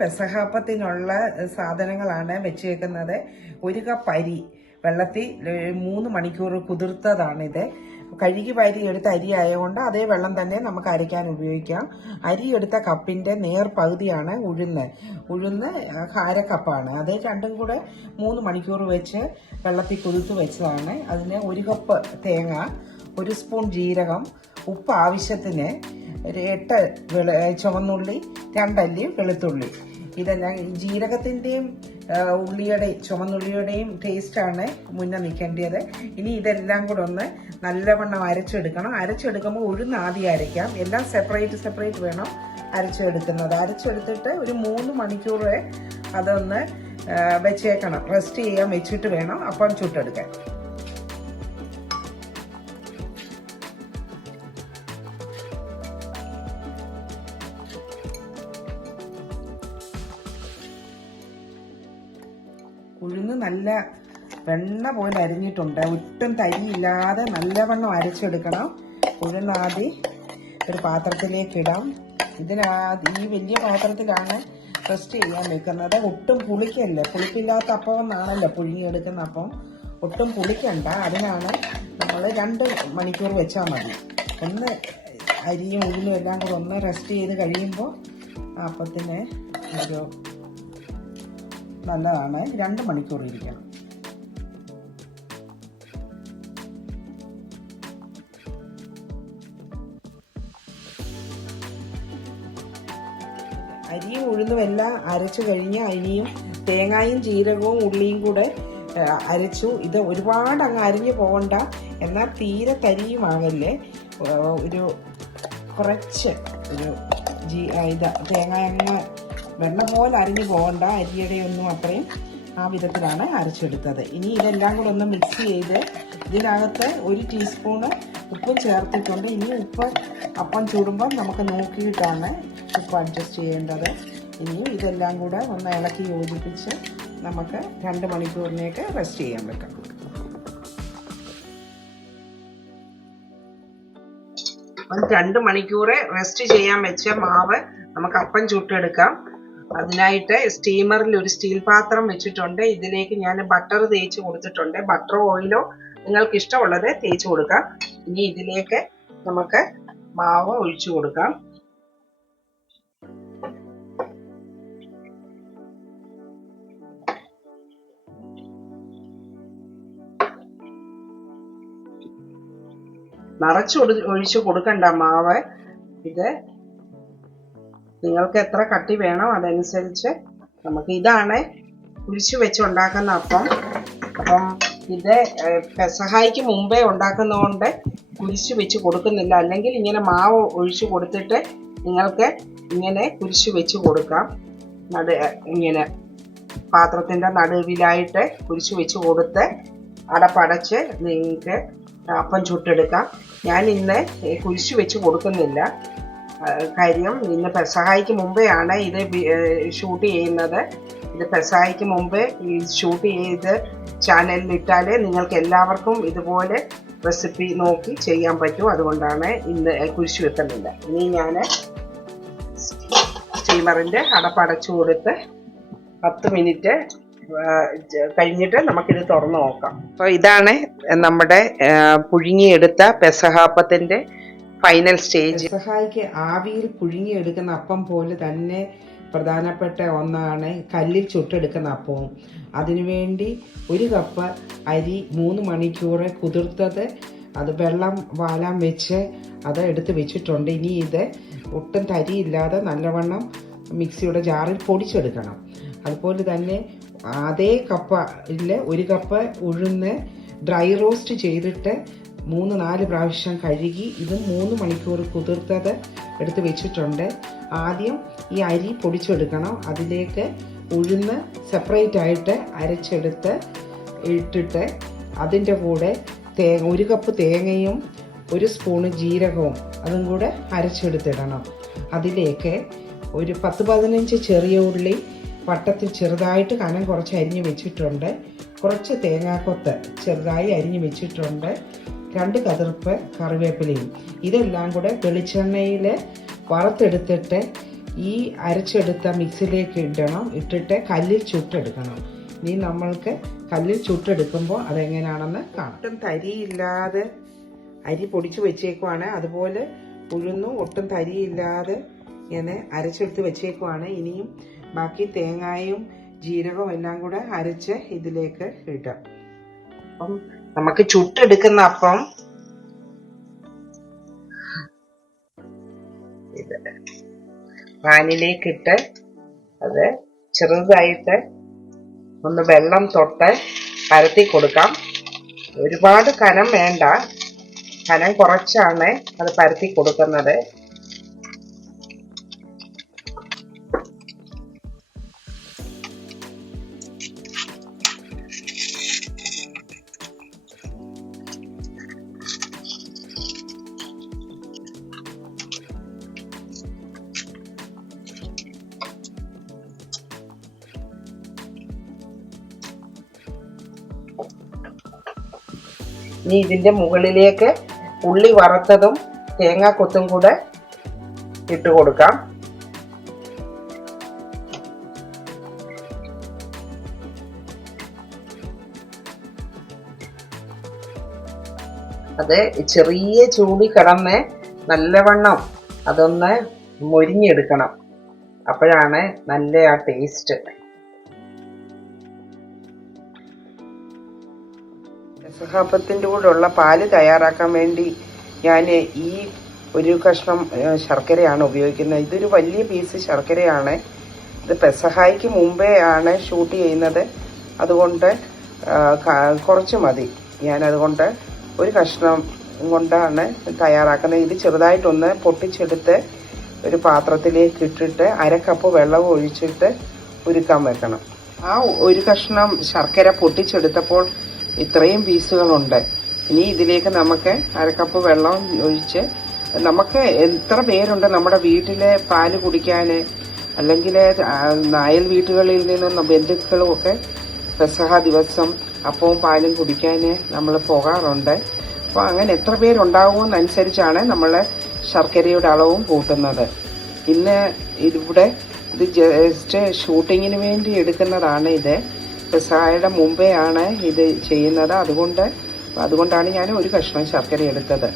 പെസഹാപ്പത്തിനുള്ള സാധനങ്ങളാണ് വെച്ചേക്കുന്നത്. 1 കപ്പ് അരി വെള്ളത്തിൽ 3 മണിക്കൂർ കുതിർത്തതാണിത്. കഴുകി വാരി എടുത്ത അരി ആയതുകൊണ്ട് അതേ വെള്ളം തന്നെ നമുക്ക് അരയ്ക്കാൻ ഉപയോഗിക്കാം. അരി എടുത്ത കപ്പിന്റെ നേർ പകുതിയാണ് ഉഴുന്ന് 1/2 കപ്പാണ്. അത് രണ്ടും കൂടെ 3 മണിക്കൂർ വെച്ച് വെള്ളത്തിൽ കുതിർത്ത് വെച്ചതാണ്. അതിന് 1 കപ്പ് തേങ്ങ, 1 സ്പൂൺ ജീരകം, ഉപ്പ് ആവശ്യത്തിന്, 8 ചുവന്നുള്ളി, 2 അല്ലി വെളുത്തുള്ളി. ഇതെല്ലാം ജീരകത്തിൻ്റെയും ഉള്ളിയുടെയും ചുവന്നുള്ളിയുടെയും ടേസ്റ്റാണ് മുന്നേ നിൽക്കേണ്ടത്. ഇനി ഇതെല്ലാം കൂടെ ഒന്ന് നല്ലവണ്ണം അരച്ചെടുക്കണം. അരച്ചെടുക്കുമ്പോൾ ഉഴുന്ന് ആദ്യം അരയ്ക്കാം. എല്ലാം സെപ്പറേറ്റ് വേണം അരച്ചെടുക്കുന്നത്. അരച്ചെടുത്തിട്ട് ഒരു 3 മണിക്കൂർ അതൊന്ന് വെച്ചേക്കണം. റെസ്റ്റ് ചെയ്യാൻ വെച്ചിട്ട് വേണം അപ്പം ചുട്ടെടുക്കാൻ. ഉഴുന്ന് നല്ല വെണ്ണ പോലെ അരിഞ്ഞിട്ടുണ്ട്. ഒട്ടും തരിയില്ലാതെ നല്ലവണ്ണം അരച്ചെടുക്കണം. ഉഴുന്ന് ആദ്യം ഒരു പാത്രത്തിലേക്ക് ഇടാം. ഈ വലിയ പാത്രത്തിലാണ് റെസ്റ്റ് ചെയ്യാൻ വെക്കുന്നത്. ഒട്ടും പുളിക്കല്ലേ, പുളിപ്പില്ലാത്ത അപ്പം എന്നാണല്ലോ പുഴുങ്ങിയെടുക്കുന്ന അപ്പം. ഒട്ടും പുളിക്കണ്ട. അതിനാണ് നമ്മൾ 2 മണിക്കൂർ വെച്ചാൽ മതി. ഒന്ന് അരിയും ഉഴുന്നും എല്ലാം കൂടെ ഒന്ന് റെസ്റ്റ് ചെയ്ത് കഴിയുമ്പോൾ അപ്പത്തിന് ഒരു നല്ലതാണ്. 2 മണിക്കൂർ ഇരിക്കണം. അരിയും ഉഴുന്നും എല്ലാം അരച്ചു കഴിഞ്ഞ് അരിയും തേങ്ങായും ജീരകവും ഉള്ളിയും കൂടെ അരച്ചു. ഇത് ഒരുപാട് അങ്ങ് അരിഞ്ഞു പോകണ്ട, എന്നാൽ തീരെ തരിയുമാകല്ലേ. ഒരു കുറച്ച് തേങ്ങ അങ്ങ് വെണ്ണ പോലെ അരിഞ്ഞു പോകണ്ട, അരിയുടെ ഒന്നും അത്രയും ആ വിധത്തിലാണ് അരച്ചെടുത്തത്. ഇനി ഇതെല്ലാം കൂടെ ഒന്ന് മിക്സ് ചെയ്ത് ഇതിനകത്ത് 1 ടീസ്പൂണ് ഉപ്പും ചേർത്തിട്ടുണ്ട്. ഇനി ഉപ്പ് അപ്പം ചൂടുമ്പോൾ നമുക്ക് നോക്കിയിട്ടാണ് ഉപ്പ് അഡ്ജസ്റ്റ് ചെയ്യേണ്ടത്. ഇനിയും ഇതെല്ലാം കൂടെ ഒന്ന് ഇളക്കി യോജിപ്പിച്ച് നമുക്ക് 2 മണിക്കൂറിനേക്ക് റെസ്റ്റ് ചെയ്യാൻ വെക്കാം. ഒരു 2 മണിക്കൂർ റെസ്റ്റ് ചെയ്യാൻ വെച്ച മാവ് നമുക്ക് അപ്പം ചുട്ടെടുക്കാം. അതിനായിട്ട് സ്റ്റീമറിൽ ഒരു സ്റ്റീൽ പാത്രം വെച്ചിട്ടുണ്ട്. ഇതിലേക്ക് ഞാൻ ബട്ടർ തേച്ച് കൊടുത്തിട്ടുണ്ട്. ബട്ടറോ ഓയിലോ നിങ്ങൾക്ക് ഇഷ്ടമുള്ളത് തേച്ച് കൊടുക്കാം. ഇനി ഇതിലേക്ക് നമുക്ക് മാവ് ഒഴിച്ചു കൊടുക്കാം. ഒഴിച്ചു കൊടുക്കണ്ട മാവ്. ഇത് നിങ്ങൾക്ക് എത്ര കട്ടി വേണോ അതനുസരിച്ച് നമുക്ക്. ഇതാണ് കുഴിച്ചു വെച്ച് ഉണ്ടാക്കുന്ന അപ്പം. ഇത് പെസഹായ്ക്ക് മുമ്പേ ഉണ്ടാക്കുന്നതുകൊണ്ട് കുരിശു വെച്ച് കൊടുക്കുന്നില്ല. അല്ലെങ്കിൽ ഇങ്ങനെ മാവ് ഒഴിച്ചു കൊടുത്തിട്ട് നിങ്ങൾക്ക് ഇങ്ങനെ കുരിശു വെച്ച് കൊടുക്കാം. ഇങ്ങനെ പാത്രത്തിൻ്റെ നടുവിലായിട്ട് കുരിശു വെച്ച് കൊടുത്ത് അടപ്പടച്ച് നിങ്ങൾക്ക് അപ്പം ചുട്ടെടുക്കാം. ഞാൻ ഇന്ന് കുരിശു വെച്ച് കൊടുക്കുന്നില്ല. കാര്യം ഇന്ന് പെസഹായ്ക്ക് മുമ്പേ ആണ് ഇത് ഷൂട്ട് ചെയ്യുന്നത്. ഇത് പെസഹായ്ക്ക് മുമ്പേ ഈ ഷൂട്ട് ചെയ്ത് ചാനലിൽ ഇട്ടാൽ നിങ്ങൾക്ക് എല്ലാവർക്കും ഇതുപോലെ റെസിപ്പി നോക്കി ചെയ്യാൻ പറ്റും. അതുകൊണ്ടാണ് ഇന്ന് കുരിശു വെക്കുന്നില്ല. ഇനി ഞാൻ സ്റ്റീമറിൻ്റെ അടപ്പടച്ചു കൊടുത്ത് 10 മിനിറ്റ് കഴിഞ്ഞിട്ട് നമുക്കിത് തുറന്നു നോക്കാം. അപ്പോൾ ഇതാണ് നമ്മുടെ പുഴുങ്ങിയെടുത്ത പെസഹാപ്പത്തിൻ്റെ ഫൈനൽ സ്റ്റേജ്. പെസഹായ്ക്ക് ആവിയിൽ പുഴുങ്ങിയെടുക്കുന്ന അപ്പം പോലെ തന്നെ പ്രധാനപ്പെട്ട ഒന്നാണ് കല്ലിൽ ചുട്ടെടുക്കുന്ന അപ്പവും. അതിനുവേണ്ടി 1 കപ്പ് അരി 3 മണിക്കൂർ കുതിർത്തത് അത് വെള്ളം വാലാൻ വെച്ച് അത് എടുത്ത് വെച്ചിട്ടുണ്ട്. ഇനി ഇത് ഒട്ടും തരിയില്ലാതെ നല്ലവണ്ണം മിക്സിയുടെ ജാറിൽ പൊടിച്ചെടുക്കണം. അതുപോലെ തന്നെ അതേ കപ്പിൽ 1 കപ്പ് ഉഴുന്ന് ഡ്രൈ റോസ്റ്റ് ചെയ്തിട്ട് 3-4 പ്രാവശ്യം കഴുകി ഇത് 3 മണിക്കൂർ കുതിർത്തത് എടുത്ത് വെച്ചിട്ടുണ്ട്. ആദ്യം ഈ അരി പൊടിച്ചെടുക്കണം. അതിലേക്ക് ഉഴുന്ന് സെപ്പറേറ്റ് ആയിട്ട് അരച്ചെടുത്ത് ഇട്ടിട്ട് അതിൻ്റെ കൂടെ 1 കപ്പ് തേങ്ങയും 1 സ്പൂണ് ജീരകവും അതും കൂടെ അരച്ചെടുത്തിടണം. അതിലേക്ക് ഒരു 10-15 ചെറിയ ഉള്ളി വട്ടത്തിൽ ചെറുതായിട്ട് കനം കുറച്ച് അരിഞ്ഞ് വെച്ചിട്ടുണ്ട്. കുറച്ച് തേങ്ങാക്കൊത്ത് ചെറുതായി അരിഞ്ഞ് വെച്ചിട്ടുണ്ട്. 2 കതിർപ്പ് കറിവേപ്പിലയും. ഇതെല്ലാം കൂടെ വെളിച്ചെണ്ണയിൽ വറുത്തെടുത്തിട്ട് ഈ അരച്ചെടുത്ത മിക്സിയിലേക്ക് ഇട്ടിട്ട് കല്ലിൽ ചുട്ടെടുക്കണം. ഇനി നമ്മൾക്ക് കല്ലിൽ ചുട്ടെടുക്കുമ്പോൾ അതെങ്ങനെയാണെന്ന് കാണാം. ഒട്ടും തരിയില്ലാതെ അരി പൊടിച്ചു വെച്ചേക്കുവാണ്. അതുപോലെ ഉഴുന്നും ഒട്ടും തരിയില്ലാതെ ഇങ്ങനെ അരച്ചെടുത്ത് വെച്ചേക്കുവാണ്. ഇനിയും ബാക്കി തേങ്ങായും ജീരകവും എല്ലാം കൂടെ അരച്ച് ഇതിലേക്ക് ഇടാം. അപ്പം നമുക്ക് ചുട്ടെടുക്കുന്ന അപ്പം ഇത് പാനിലേക്കിട്ട് അത് ചെറുതായിട്ട് ഒന്ന് വെള്ളം തൊട്ട് പരത്തി കൊടുക്കാം. ഒരുപാട് കനം വേണ്ട, കനം കുറച്ചാണ് അത് പരത്തി കൊടുക്കുന്നത്. ഇനി ഇതിന്റെ മുകളിലേക്ക് ഉള്ളി വറുത്തതും തേങ്ങാക്കൊത്തും കൂടെ ഇട്ട് കൊടുക്കാം. അത് ചെറിയ ചൂടി കിടന്ന് നല്ലവണ്ണം അതൊന്ന് മൊരിഞ്ഞെടുക്കണം. അപ്പോഴാണ് നല്ല ആ ടേസ്റ്റ്. പെസഹാപ്പത്തിൻ്റെ കൂടെയുള്ള പാല് തയ്യാറാക്കാൻ വേണ്ടി ഞാൻ ഈ ഒരു കഷ്ണം ശർക്കരയാണ് ഉപയോഗിക്കുന്നത്. ഇതൊരു വലിയ പീസ് ശർക്കരയാണ്. ഇത് പെസഹായ്ക്ക് മുമ്പേ ആണ് ഷൂട്ട് ചെയ്യുന്നത്. അതുകൊണ്ട് കുറച്ച് മതി. ഞാനതുകൊണ്ട് ഒരു കഷ്ണം കൊണ്ടാണ് തയ്യാറാക്കുന്നത്. ഇത് ചെറുതായിട്ടൊന്ന് പൊട്ടിച്ചെടുത്ത് ഒരു പാത്രത്തിലേക്ക് ഇട്ടിട്ട് 1/2 കപ്പ് വെള്ളം ഒഴിച്ചിട്ട് ഉരുക്കാൻ വെക്കണം. ആ ഒരു കഷ്ണം ശർക്കര പൊട്ടിച്ചെടുത്തപ്പോൾ ഇത്രയും പീസുകളുണ്ട്. ഇനി ഇതിലേക്ക് നമുക്ക് 1/2 കപ്പ് വെള്ളം ഒഴിച്ച്, നമുക്ക് എത്ര പേരുണ്ട് നമ്മുടെ വീട്ടിലെ പാല് കുടിക്കാൻ, അല്ലെങ്കിൽ അയൽ വീട്ടുകളിൽ നിന്നും ബന്ധുക്കളും ഒക്കെ പെസഹ ദിവസം അപ്പവും പാലും കുടിക്കാൻ നമ്മൾ പോകാറുണ്ട്. അപ്പോൾ അങ്ങനെ എത്ര പേരുണ്ടാകുമെന്നനുസരിച്ചാണ് നമ്മൾ ശർക്കരയുടെ അളവും കൂട്ടുന്നത്. ഇന്ന് ഇവിടെ ഇത് ജസ്റ്റ് ഷൂട്ടിങ്ങിന് വേണ്ടി എടുക്കുന്നതാണ്. ഇത് പെസഹയുടെ മുമ്പേ ആണ് ഇത് ചെയ്യുന്നത്. അതുകൊണ്ടാണ് ഞാൻ ഒരു കഷ്ണം ശർക്കര എടുത്തത്.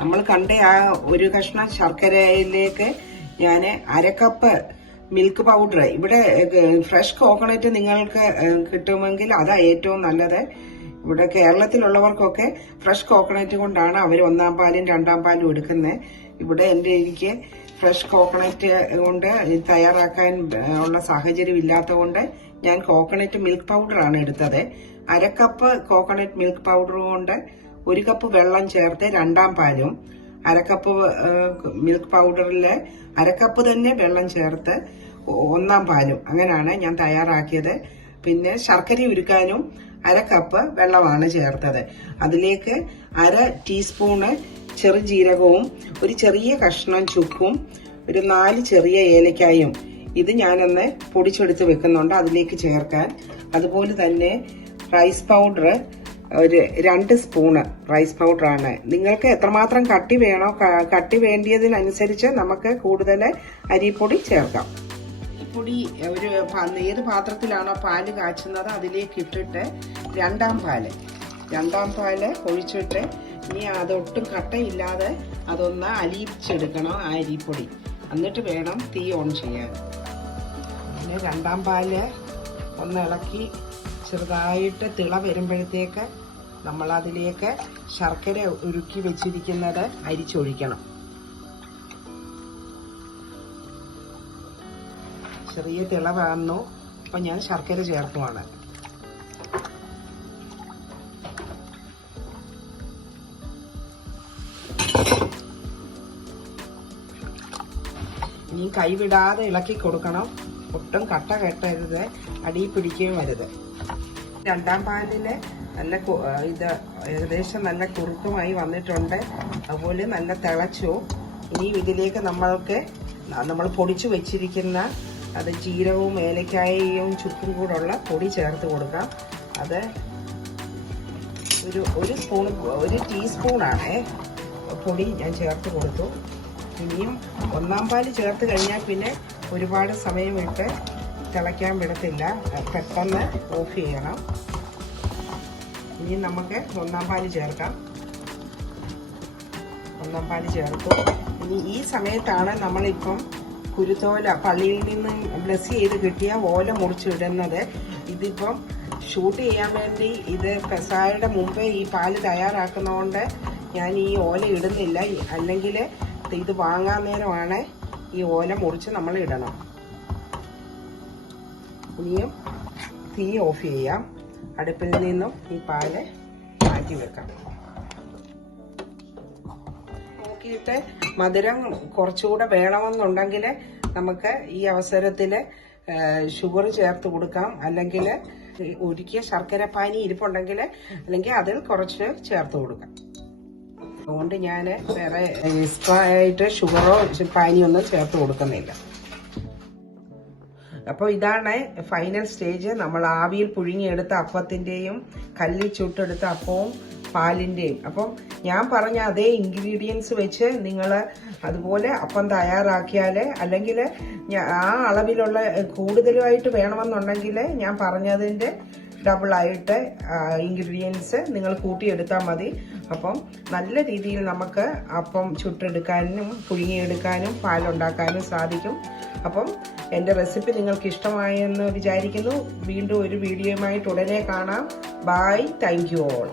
നമ്മൾ കണ്ട ആ ഒരു കഷ്ണം ശർക്കരയിലേക്ക് ഞാൻ 1/2 കപ്പ് മിൽക്ക് പൗഡർ, ഇവിടെ ഫ്രഷ് കോക്കനട്ട് നിങ്ങൾക്ക് കിട്ടുമെങ്കിൽ അതാ ഏറ്റവും നല്ലത്. ഇവിടെ കേരളത്തിലുള്ളവർക്കൊക്കെ ഫ്രഷ് കോക്കനട്ട് കൊണ്ടാണ് അവർ 1-ാം പാലും 2-ാം പാലും എടുക്കുന്നത്. ഇവിടെ എനിക്ക് ഫ്രഷ് കോക്കനട്ട് കൊണ്ട് തയ്യാറാക്കാൻ ഉള്ള സാഹചര്യം ഇല്ലാത്തതുകൊണ്ട് ഞാൻ കോക്കനട്ട് മിൽക്ക് പൗഡറാണ് എടുത്തത്. 1/2 കപ്പ് കോക്കനട്ട് മിൽക്ക് പൗഡർ കൊണ്ട് 1 കപ്പ് വെള്ളം ചേർത്ത് 2-ാം പാലും, 1/2 കപ്പ് മിൽക്ക് പൗഡറിൽ 1/2 കപ്പ് തന്നെ വെള്ളം ചേർത്ത് 1-ാം പാലും, അങ്ങനെയാണ് ഞാൻ തയ്യാറാക്കിയത്. പിന്നെ ശർക്കര ഉരുക്കാനും 1/2 കപ്പ് വെള്ളമാണ് ചേർത്തത്. അതിലേക്ക് 1/2 ടീസ്പൂണ് ചെറുജീരകവും ഒരു ചെറിയ കഷ്ണം ചുക്കും ഒരു 4 ചെറിയ ഏലക്കായും ഇത് ഞാനൊന്ന് പൊടിച്ചെടുത്ത് വെക്കുന്നുണ്ട് അതിലേക്ക് ചേർക്കാൻ. അതുപോലെ തന്നെ റൈസ് പൗഡർ ഒരു 2 സ്പൂണ് റൈസ് പൗഡറാണ്. നിങ്ങൾക്ക് എത്രമാത്രം കട്ടി വേണോ, കട്ടി വേണ്ടിയതിനനുസരിച്ച് നമുക്ക് കൂടുതൽ അരിപ്പൊടി ചേർക്കാം. അരിപ്പൊടി ഒരു ഏത് പാത്രത്തിലാണോ പാല് കാച്ചുന്നത് അതിലേക്ക് ഇട്ടിട്ട് 2-ാം പാല് ഒഴിച്ചിട്ട് ഇനി അതൊട്ടും കട്ടയില്ലാതെ അതൊന്ന് അലിയിച്ചെടുക്കണം ആ അരിപ്പൊടി. എന്നിട്ട് വേണം തീ ഓൺ ചെയ്യാൻ. പിന്നെ 2-ാം പാല് ഒന്ന് ഇളക്കി ചെറുതായിട്ട് തിള വരുമ്പോഴത്തേക്ക് നമ്മൾ അതിലേക്ക് ശർക്കര ഉരുക്കി വെച്ചിരിക്കുന്നത് അരിച്ചൊഴിക്കണം. ചെറിയ തിള വന്നു. അപ്പം ഞാൻ ശർക്കര ചേർക്കുവാണ്. ഇനി കൈവിടാതെ ഇളക്കി കൊടുക്കണം. ഒട്ടും കട്ട കെട്ടരുത്, അടി പിടിക്കുകയും വരുത്. 2-ാം പാലിന് നല്ല ഇത് ഏകദേശം നല്ല കുറുക്കുമായി വന്നിട്ടുണ്ട്. അതുപോലെ നല്ല തിളച്ചു. ഇനി ഇതിലേക്ക് നമ്മൾ പൊടിച്ചു വെച്ചിരിക്കുന്ന അത് ജീരകവും ഏലക്കായയും ചുക്കും കൂടെ ഉള്ള പൊടി ചേർത്ത് കൊടുക്കാം. അത് ഒരു സ്പൂൺ, 1 ടീസ്പൂണാണ് പൊടി ഞാൻ ചേർത്ത് കൊടുത്തു. ഇനിയും ഒന്നാം പാല് ചേർത്ത് കഴിഞ്ഞാൽ പിന്നെ ഒരുപാട് സമയം ഇട്ട് തിളയ്ക്കാൻ വിടത്തില്ല, പെട്ടെന്ന് ഓഫ് ചെയ്യണം. ഇനി നമുക്ക് ഒന്നാം പാല് ചേർക്കാം. ഒന്നാം പാല് ചേർത്തു. ഇനി ഈ സമയത്താണ് നമ്മളിപ്പം കുരുത്തോല പള്ളിയിൽ നിന്ന് ബ്ലെസ് ചെയ്ത് കിട്ടിയ ഓല മുറിച്ചിടുന്നത്. ഇതിപ്പം ഷൂട്ട് ചെയ്യാൻ വേണ്ടി ഇത് പെസഹയുടെ മുമ്പേ ഈ പാല് തയ്യാറാക്കുന്നതുകൊണ്ട് ഞാൻ ഈ ഓല ഇടുന്നില്ല. അല്ലെങ്കിൽ ഇത് വാങ്ങാൻ നേരമാണ് ഈ ഓല മുറിച്ച് നമ്മൾ ഇടണം. ഇനിയും തീ ഓഫ് ചെയ്യാം. അടുപ്പിൽ നിന്നും ഈ പാല് മാറ്റി വെക്കാം. നോക്കിയിട്ട് മധുരം കുറച്ചുകൂടെ വേണമെന്നുണ്ടെങ്കിൽ നമുക്ക് ഈ അവസരത്തിൽ ഷുഗർ ചേർത്ത് കൊടുക്കാം. അല്ലെങ്കിൽ ഒരിക്കൽ ശർക്കര പാനി ഇരിപ്പുണ്ടെങ്കിൽ അല്ലെങ്കിൽ അതിൽ കുറച്ച് ചേർത്ത് കൊടുക്കാം. അതുകൊണ്ട് ഞാൻ വേറെ എക്സ്ട്രാ ആയിട്ട് ഷുഗറോ പാനിയൊന്നും ചേർത്ത് കൊടുക്കുന്നില്ല. അപ്പോൾ ഇതാണ് ഫൈനൽ സ്റ്റേജ്. നമ്മൾ ആവിയിൽ പുഴുങ്ങിയെടുത്ത അപ്പത്തിൻ്റെയും കല്ലിൽ ചുട്ടെടുത്ത അപ്പവും പാലിൻ്റെയും. അപ്പം ഞാൻ പറഞ്ഞ അതേ ഇൻഗ്രീഡിയൻസ് വെച്ച് നിങ്ങൾ അതുപോലെ അപ്പം തയ്യാറാക്കിയാൽ, അല്ലെങ്കിൽ ആ അളവിലുള്ള കൂടുതലുമായിട്ട് വേണമെന്നുണ്ടെങ്കിൽ ഞാൻ പറഞ്ഞതിൻ്റെ ഡബിളായിട്ട് ഇൻഗ്രീഡിയൻസ് നിങ്ങൾ കൂട്ടിയെടുത്താൽ മതി. അപ്പം നല്ല രീതിയിൽ നമുക്ക് അപ്പം ചുട്ടെടുക്കാനും പുഴുങ്ങിയെടുക്കാനും പാലുണ്ടാക്കാനും സാധിക്കും. അപ്പം എൻ്റെ റെസിപ്പി നിങ്ങൾക്ക് ഇഷ്ടമായെന്ന് വിചാരിക്കുന്നു. വീണ്ടും ഒരു വീഡിയോയുമായിട്ട് ഉടനെ കാണാം. ബൈ. Thank you all.